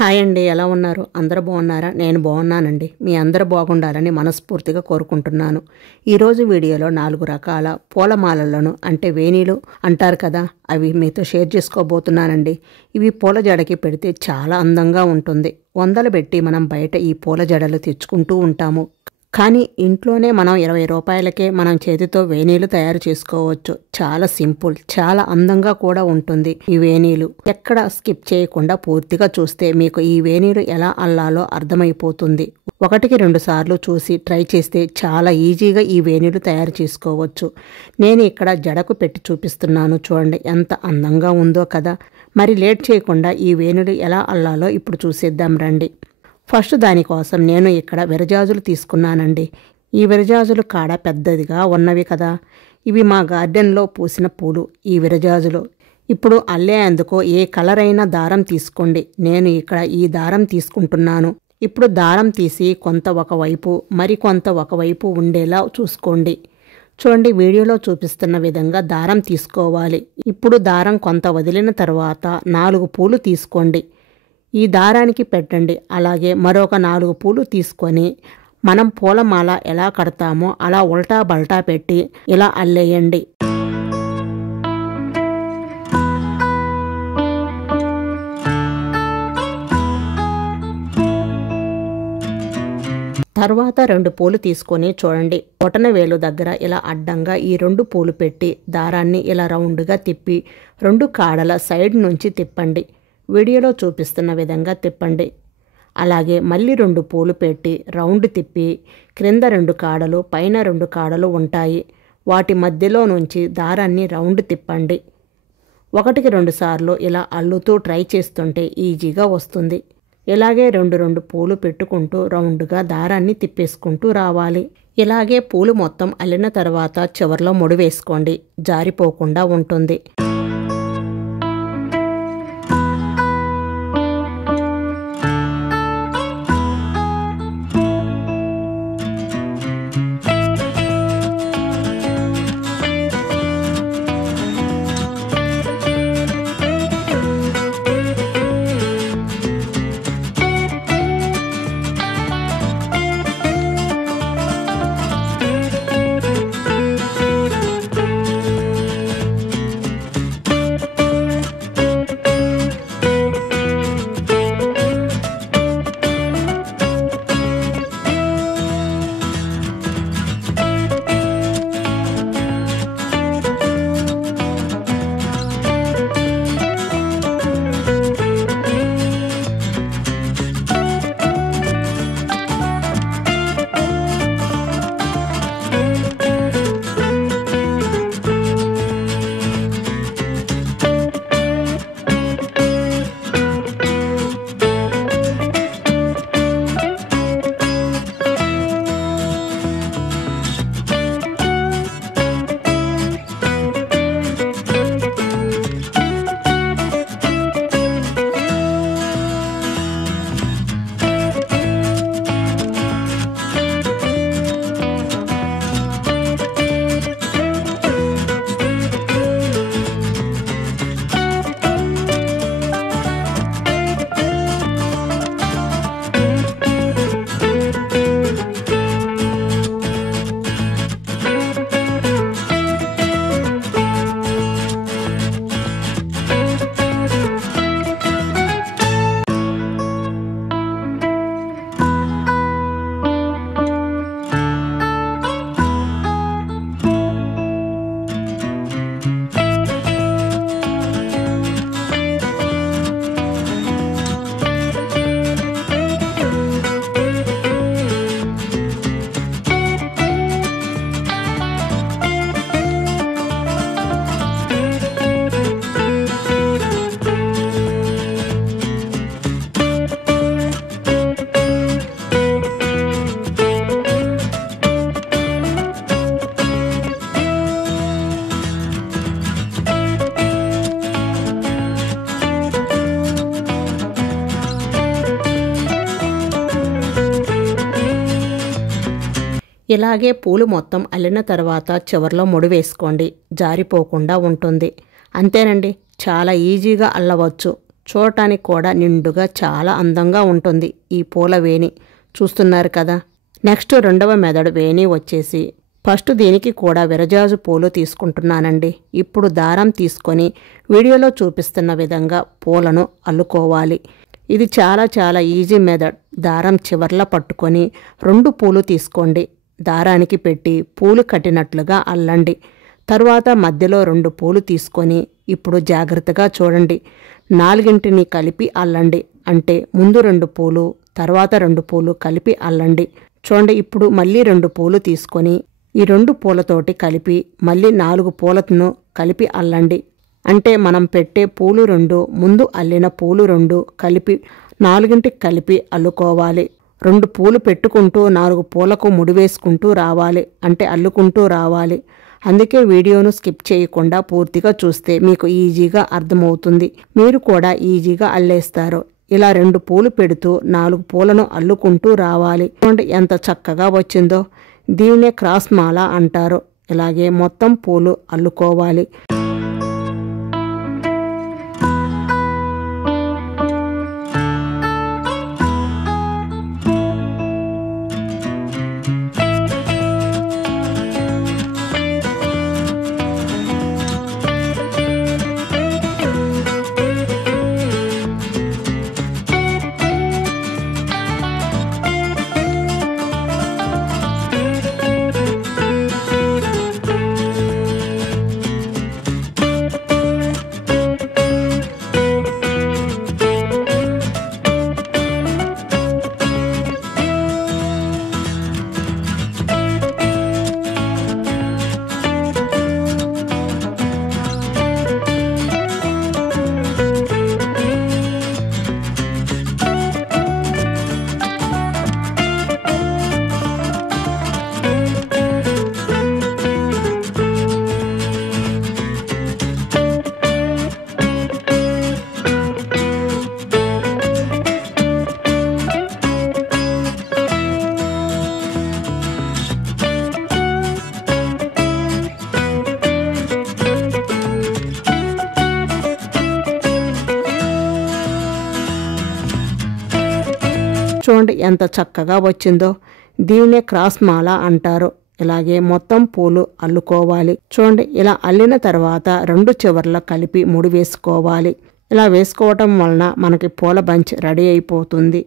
Hi అండి, ఎలా ఉన్నారు? అందరూ బాగున్నారా? నేను బాగున్నానండి. మీ అందరూ బాగుండాలని మనస్ఫూర్తిగా కోరుకుంటున్నాను. ఈరోజు వీడియోలో 4 రకాల పూలమాలలను అంటే వేణీలు అంటారు కదా, అవి మీతో షేర్ చేసుకోబోతున్నానండి. ఇవి పూల జడకి పెడితే చాలా అందంగా ఉంటుంది. వందలు పెట్టి మనం బయట ఈ పూల జడలు తెచ్చుకుంటూ ఉంటాము. కానీ ఇంట్లోనే మనం 20 రూపాయలకే మనం చేతితో వేణీలు తయారు చేసుకోవచ్చు. చాలా సింపుల్, చాలా అందంగా కూడా ఉంటుంది ఈ వేణీలు. ఎక్కడ స్కిప్ చేయకుండా పూర్తిగా చూస్తే మీకు ఈ వేణీలు ఎలా అల్లాలో అర్థమైపోతుంది. 1-2 సార్లు చూసి ట్రై చేస్తే చాలా ఈజీగా ఈ వేణీలు తయారు చేసుకోవచ్చు. నేను ఇక్కడ జడకు పెట్టి చూపిస్తున్నాను, చూడండి ఎంత అందంగా ఉందో కదా. మరి లేట్ చేయకుండా ఈ వేణీలు ఎలా అల్లాలో ఇప్పుడు చూసేద్దాం రండి. ఫస్ట్ దానికోసం నేను ఇక్కడ విరజాజులు తీసుకున్నానండి. ఈ విరజాజులు కాడ పెద్దదిగా ఉన్నవి కదా, ఇవి మా గార్డెన్లో పూసిన పూలు ఈ విరజాజులు. ఇప్పుడు అల్లేందుకు ఏ కలర్ అయినా దారం తీసుకోండి. నేను ఇక్కడ ఈ దారం తీసుకుంటున్నాను. ఇప్పుడు దారం తీసి కొంత ఒకవైపు మరికొంత ఒకవైపు ఉండేలా చూసుకోండి. చూడండి, వీడియోలో చూపిస్తున్న విధంగా దారం తీసుకోవాలి. ఇప్పుడు దారం కొంత వదిలిన తర్వాత 4 పూలు తీసుకోండి. ఈ దారానికి పెట్టండి. అలాగే మరొక 4 పూలు తీసుకొని మనం పూలమాల ఎలా కడతామో అలా ఉల్టా బల్టా పెట్టి ఇలా అల్లేయండి. తర్వాత 2 పూలు తీసుకొని చూడండి, బొటన వేలు దగ్గర ఇలా అడ్డంగా ఈ 2 పూలు పెట్టి దారాన్ని ఇలా రౌండ్గా తిప్పి 2 కాడల సైడ్ నుంచి తిప్పండి. వీడియోలో చూపిస్తున్న విధంగా తిప్పండి. అలాగే మళ్ళీ 2 పూలు పెట్టి రౌండ్ తిప్పి క్రింద 2 కాడలు పైన 2 కాడలు ఉంటాయి. వాటి మధ్యలో నుంచి దారాన్ని రౌండ్ తిప్పండి. 1-2 సార్లు ఇలా అల్లుతూ ట్రై చేస్తుంటే ఈజీగా వస్తుంది. ఇలాగే 2 పూలు పెట్టుకుంటూ రౌండ్గా దారాన్ని తిప్పేసుకుంటూ రావాలి. ఇలాగే పూలు మొత్తం అల్లిన తర్వాత చివర్లో ముడి వేసుకోండి, జారిపోకుండా ఉంటుంది. ఇలాగే పూలు మొత్తం అల్లిన తర్వాత చివర్లో ముడి వేసుకోండి, జారిపోకుండా ఉంటుంది. అంతేనండి, చాలా ఈజీగా అల్లవచ్చు. చూడటానికి కూడా నిండుగా చాలా అందంగా ఉంటుంది ఈ పూల వేణి. చూస్తున్నారు కదా. నెక్స్ట్ రెండవ మెథడ్ వేణి వచ్చేసి ఫస్ట్ దీనికి కూడా విరజాజు పూలు తీసుకుంటున్నానండి. ఇప్పుడు దారం తీసుకొని వీడియోలో చూపిస్తున్న విధంగా పూలను అల్లుకోవాలి. ఇది చాలా చాలా ఈజీ మెథడ్. దారం చివర్లా పట్టుకొని 2 పూలు తీసుకోండి. దారానికి పెట్టి పూలు కట్టినట్లుగా అల్లండి. తర్వాత మధ్యలో 2 పూలు తీసుకొని ఇప్పుడు జాగ్రత్తగా చూడండి. 4 కలిపి అల్లండి. అంటే ముందు 2 పూలు తర్వాత 2 పూలు కలిపి అల్లండి. చూడండి, ఇప్పుడు మళ్ళీ 2 పూలు తీసుకొని ఈ 2 పూలతోటి కలిపి మళ్ళీ 4 పూలను కలిపి అల్లండి. అంటే మనం పెట్టే పూలు 2 ముందు అల్లిన పూలు 2 కలిపి 4 కలిపి అల్లుకోవాలి. 2 పూలు పెట్టుకుంటూ 4 పూలకు ముడివేసుకుంటూ రావాలి. అంటే అల్లుకుంటూ రావాలి. అందుకే వీడియోను స్కిప్ చేయకుండా పూర్తిగా చూస్తే మీకు ఈజీగా అర్థమవుతుంది. మీరు కూడా ఈజీగా అల్లేస్తారు. ఇలా 2 పూలు పెడుతూ 4 పూలను అల్లుకుంటూ రావాలి. చూడండి ఎంత చక్కగా వచ్చిందో. దీన్నే క్రాస్ మాల అంటారు. ఇలాగే మొత్తం పూలు అల్లుకోవాలి. చూడండి ఎంత చక్కగా వచ్చిందో. దీన్నే క్రాస్ మాల అంటారు. ఇలాగే మొత్తం పూలు అల్లుకోవాలి. చూడండి, ఇలా అల్లిన తర్వాత 2 చివర్ల కలిపి ముడి వేసుకోవాలి. ఇలా వేసుకోవటం వలన మనకి పూల బంచ్ రెడీ అయిపోతుంది.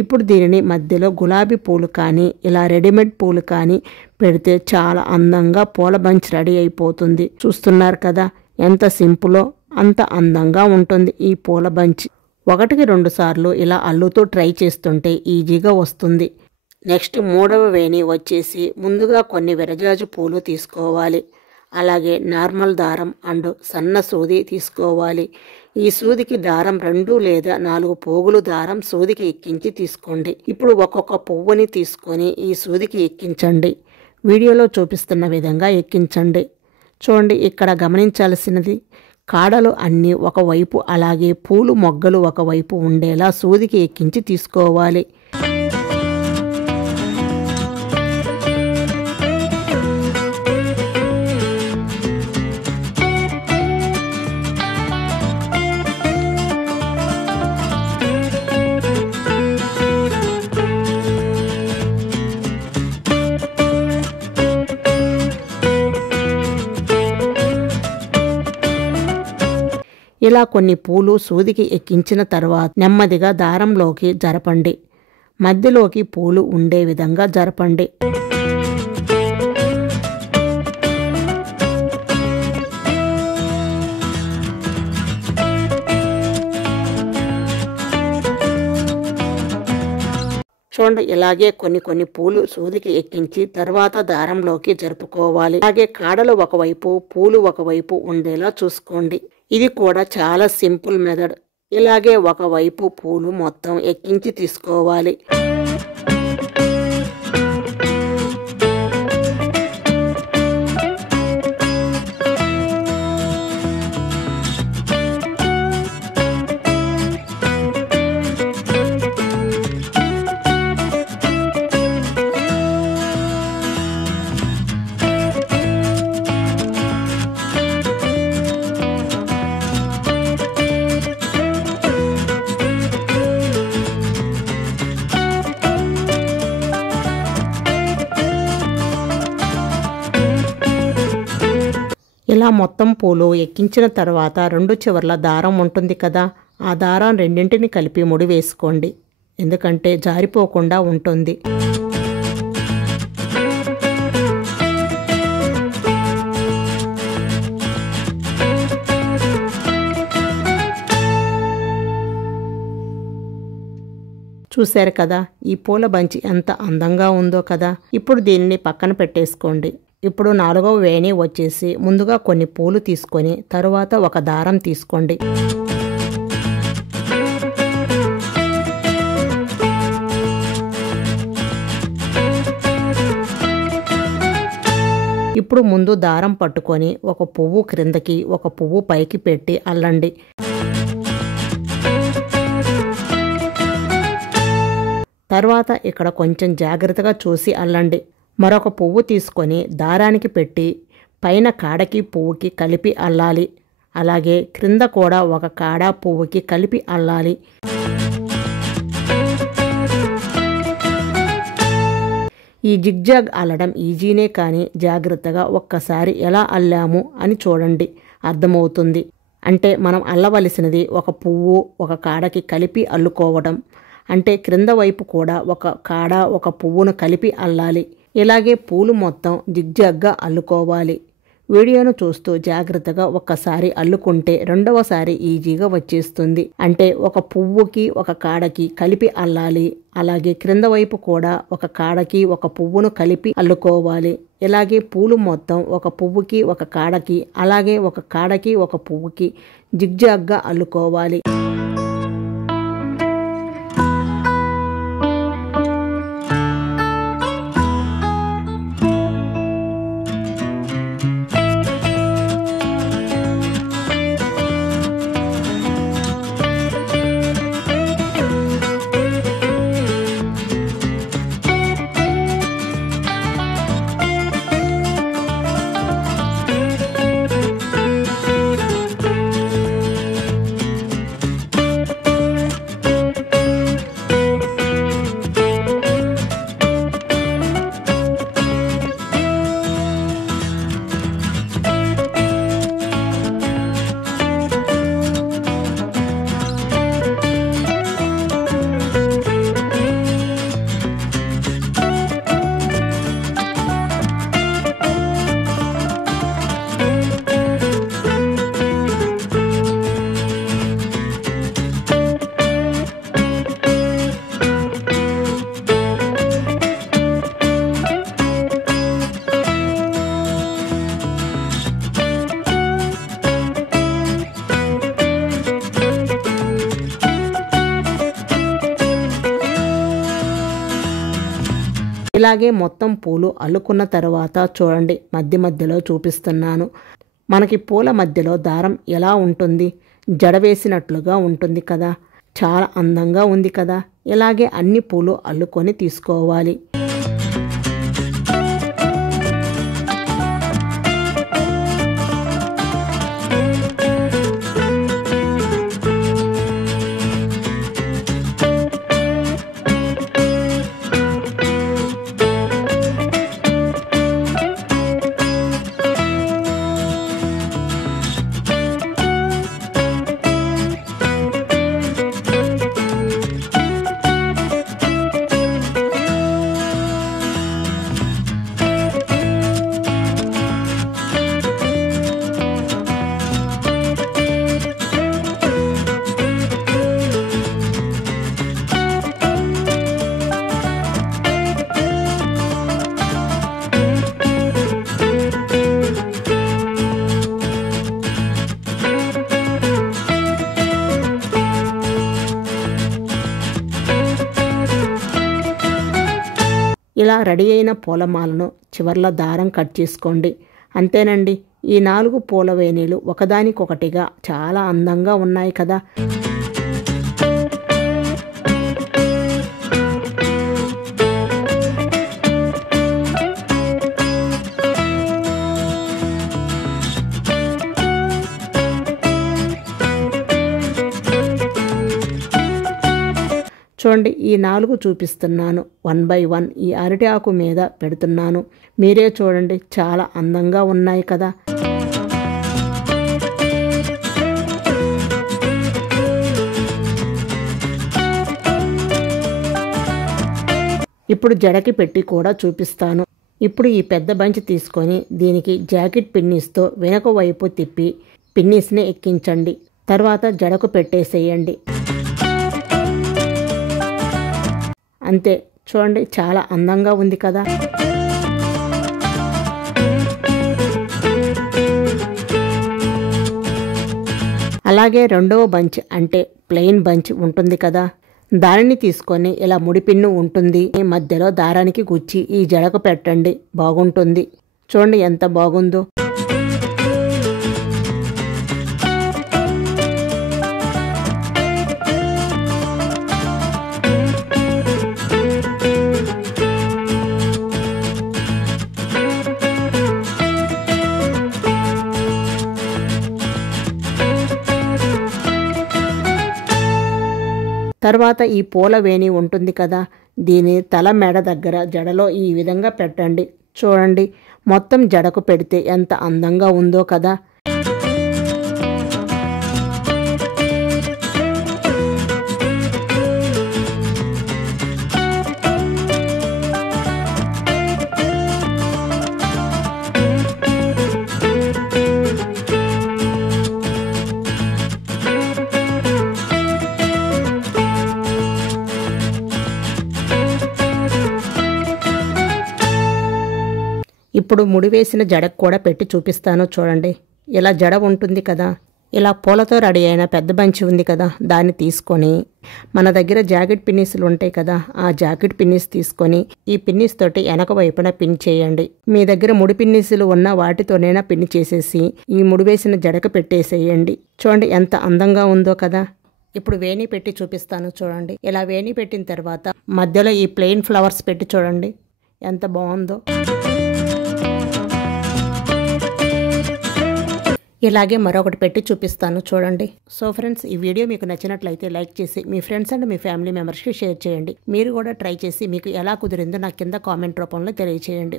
ఇప్పుడు దీనిని మధ్యలో గులాబీ పూలు కానీ ఇలా రెడీమేడ్ పూలు కానీ పెడితే చాలా అందంగా పూల బంచ్ రెడీ అయిపోతుంది. చూస్తున్నారు కదా ఎంత సింపులో అంత అందంగా ఉంటుంది ఈ పూల బంచ్. 1-2 సార్లు ఇలా అల్లుతూ ట్రై చేస్తుంటే ఈజీగా వస్తుంది. నెక్స్ట్ మూడవ వేణి వచ్చేసి ముందుగా కొన్ని విరజాజు పూలు తీసుకోవాలి. అలాగే నార్మల్ దారం అండ్ సన్న సూది తీసుకోవాలి. ఈ సూదికి దారం 2 లేదా 4 పోగులు దారం సూదికి ఎక్కించి తీసుకోండి. ఇప్పుడు ఒక్కొక్క పువ్వుని తీసుకొని ఈ సూదికి ఎక్కించండి. వీడియోలో చూపిస్తున్న విధంగా ఎక్కించండి. చూడండి, ఇక్కడ గమనించాల్సినది కాడలు అన్నీ ఒకవైపు అలాగే పూలు మొగ్గలు ఒకవైపు ఉండేలా సూదికి ఎక్కించి తీసుకోవాలి. ఇలా కొన్ని పూలు సూదికి ఎక్కించిన తర్వాత నెమ్మదిగా దారంలోకి జరపండి. మధ్యలోకి పూలు ఉండే విధంగా జరపండి. చూడండి, ఇలాగే కొన్ని పూలు సూదికి ఎక్కించి తర్వాత దారంలోకి జరుపుకోవాలి. అలాగే కాడలు ఒకవైపు పూలు ఒకవైపు ఉండేలా చూసుకోండి. ఇది కూడా చాలా సింపుల్ మెథడ్. ఇలాగే ఒకవైపు పూలు మొత్తం ఎక్కించి తీసుకోవాలి. ఇలా మొత్తం పూలు ఎక్కించిన తర్వాత 2 చివర్ల దారం ఉంటుంది కదా, ఆ దారం రెండింటిని కలిపి ముడి వేసుకోండి, ఎందుకంటే జారిపోకుండా ఉంటుంది. చూశారు కదా, ఈ పూల బంచి ఎంత అందంగా ఉందో కదా. ఇప్పుడు దీనిని పక్కన పెట్టేసుకోండి. ఇప్పుడు 4వ వేణి వచ్చేసి ముందుగా కొన్ని పూలు తీసుకొని తరువాత ఒక దారం తీసుకోండి. ఇప్పుడు ముందు దారం పట్టుకొని ఒక పువ్వు క్రిందకి ఒక పువ్వు పైకి పెట్టి అల్లండి. తర్వాత ఇక్కడ కొంచెం జాగ్రత్తగా చూసి అల్లండి. మరొక పువ్వు తీసుకొని దారానికి పెట్టి పైన కాడకి పువ్వుకి కలిపి అల్లాలి. అలాగే క్రింద కూడా ఒక కాడ పువ్వుకి కలిపి అల్లాలి. ఈ జిగ్జాగ్ అల్లడం ఈజీనే, కానీ జాగ్రత్తగా ఒక్కసారి ఎలా అల్లాము అని చూడండి, అర్థమవుతుంది. అంటే మనం అల్లవలసినది ఒక పువ్వు ఒక కాడకి కలిపి అల్లుకోవడం. అంటే క్రింద వైపు కూడా ఒక కాడ ఒక పువ్వును కలిపి అల్లాలి. ఇలాగే పూలు మొత్తం జిగ్జాగ్గా అల్లుకోవాలి. వీడియోను చూస్తూ జాగ్రత్తగా ఒక్కసారి అల్లుకుంటే రెండవసారి ఈజీగా వచ్చేస్తుంది. అంటే ఒక పువ్వుకి ఒక కాడకి కలిపి అల్లాలి. అలాగే క్రింద వైపు కూడా ఒక కాడకి ఒక పువ్వును కలిపి అల్లుకోవాలి. ఇలాగే పూలు మొత్తం ఒక పువ్వుకి ఒక కాడకి అలాగే ఒక కాడకి ఒక పువ్వుకి జిగ్జాగ్గా అల్లుకోవాలి. ఇలాగే మొత్తం పూలు అల్లుకున్న తర్వాత చూడండి, మధ్య మధ్యలో చూపిస్తున్నాను. మనకి పూల మధ్యలో దారం ఎలా ఉంటుంది, జడవేసినట్లుగా ఉంటుంది కదా. చాలా అందంగా ఉంది కదా. ఇలాగే అన్ని పూలు అల్లుకొని తీసుకోవాలి. ఇలా రెడీ అయిన పూలమాలను చివర్ల దారం కట్ చేసుకోండి. అంతేనండి. ఈ 4 పూల వేణీలు ఒకదానికొకటిగా చాలా అందంగా ఉన్నాయి కదా. చూడండి, ఈ 4 చూపిస్తున్నాను. 1 బై 1 ఈ అరటి ఆకు మీద పెడుతున్నాను. మీరే చూడండి, చాలా అందంగా ఉన్నాయి కదా. ఇప్పుడు జడకి పెట్టి కూడా చూపిస్తాను. ఇప్పుడు ఈ పెద్ద బంచ్ తీసుకొని దీనికి జాకెట్ పిన్నీస్తో వెనక వైపు తిప్పి పిన్నీస్ని ఎక్కించండి. తర్వాత జడకు పెట్టేసేయండి. అంతే, చూడండి చాలా అందంగా ఉంది కదా. అలాగే రెండవ బంచ్ అంటే ప్లెయిన్ బంచ్ ఉంటుంది కదా, దానిని తీసుకొని ఇలా ముడిపిన్ను ఉంటుంది, మధ్యలో దారానికి గుచ్చి ఈ జడకు పెట్టండి. బాగుంటుంది. చూడండి ఎంత బాగుందో. తర్వాత ఈ పూల వేణి ఉంటుంది కదా, దీని తల మెడ దగ్గర జడలో ఈ విధంగా పెట్టండి. చూడండి మొత్తం జడకు పెడితే ఎంత అందంగా ఉందో కదా. ఇప్పుడు ముడివేసిన జడకు కూడా పెట్టి చూపిస్తాను. చూడండి ఇలా జడ ఉంటుంది కదా, ఇలా పూలతో రెడీ అయిన పెద్ద బంచి ఉంది కదా, దాన్ని తీసుకొని మన దగ్గర జాకెట్ పిన్నీసులు ఉంటాయి కదా, ఆ జాకెట్ పిన్నీస్ తీసుకొని ఈ పిన్నీస్ తోటి వెనక వైపున పిన్ చేయండి. మీ దగ్గర ముడి పిన్నీసులు ఉన్న వాటితోనైనా పిన్ చేసేసి ఈ ముడివేసిన జడకు పెట్టేసేయండి. చూడండి ఎంత అందంగా ఉందో కదా. ఇప్పుడు వేణి పెట్టి చూపిస్తాను. చూడండి ఇలా వేణి పెట్టిన తర్వాత మధ్యలో ఈ ప్లెయిన్ ఫ్లవర్స్ పెట్టి చూడండి ఎంత బాగుందో. ఇలాగే మరొకటి పెట్టి చూపిస్తాను. చూడండి. సో ఫ్రెండ్స్, ఈ వీడియో మీకు నచ్చినట్లయితే లైక్ చేసి మీ ఫ్రెండ్స్ అండ్ మీ ఫ్యామిలీ మెంబర్స్కి షేర్ చేయండి. మీరు కూడా ట్రై చేసి మీకు ఎలా కుదిరిందో నాకు కింద కామెంట్ రూపంలో తెలియచేయండి.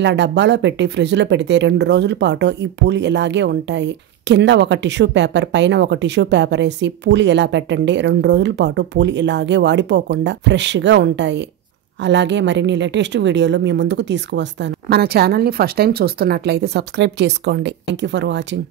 ఇలా డబ్బాలో పెట్టి ఫ్రిడ్జ్లో పెడితే 2 రోజుల పాటు ఈ పూలు ఇలాగే ఉంటాయి. కింద ఒక టిష్యూ పేపర్, పైన ఒక టిష్యూ పేపర్ వేసి పూలు ఇలా పెట్టండి. 2 రోజుల పాటు పూలు ఇలాగే వాడిపోకుండా ఫ్రెష్గా ఉంటాయి. అలాగే మరిన్ని లేటెస్ట్ వీడియోలు మీ ముందుకు తీసుకువస్తాను. మన ఛానల్ని ఫస్ట్ టైం చూస్తున్నట్లయితే సబ్స్క్రైబ్ చేసుకోండి. Thank you for watching.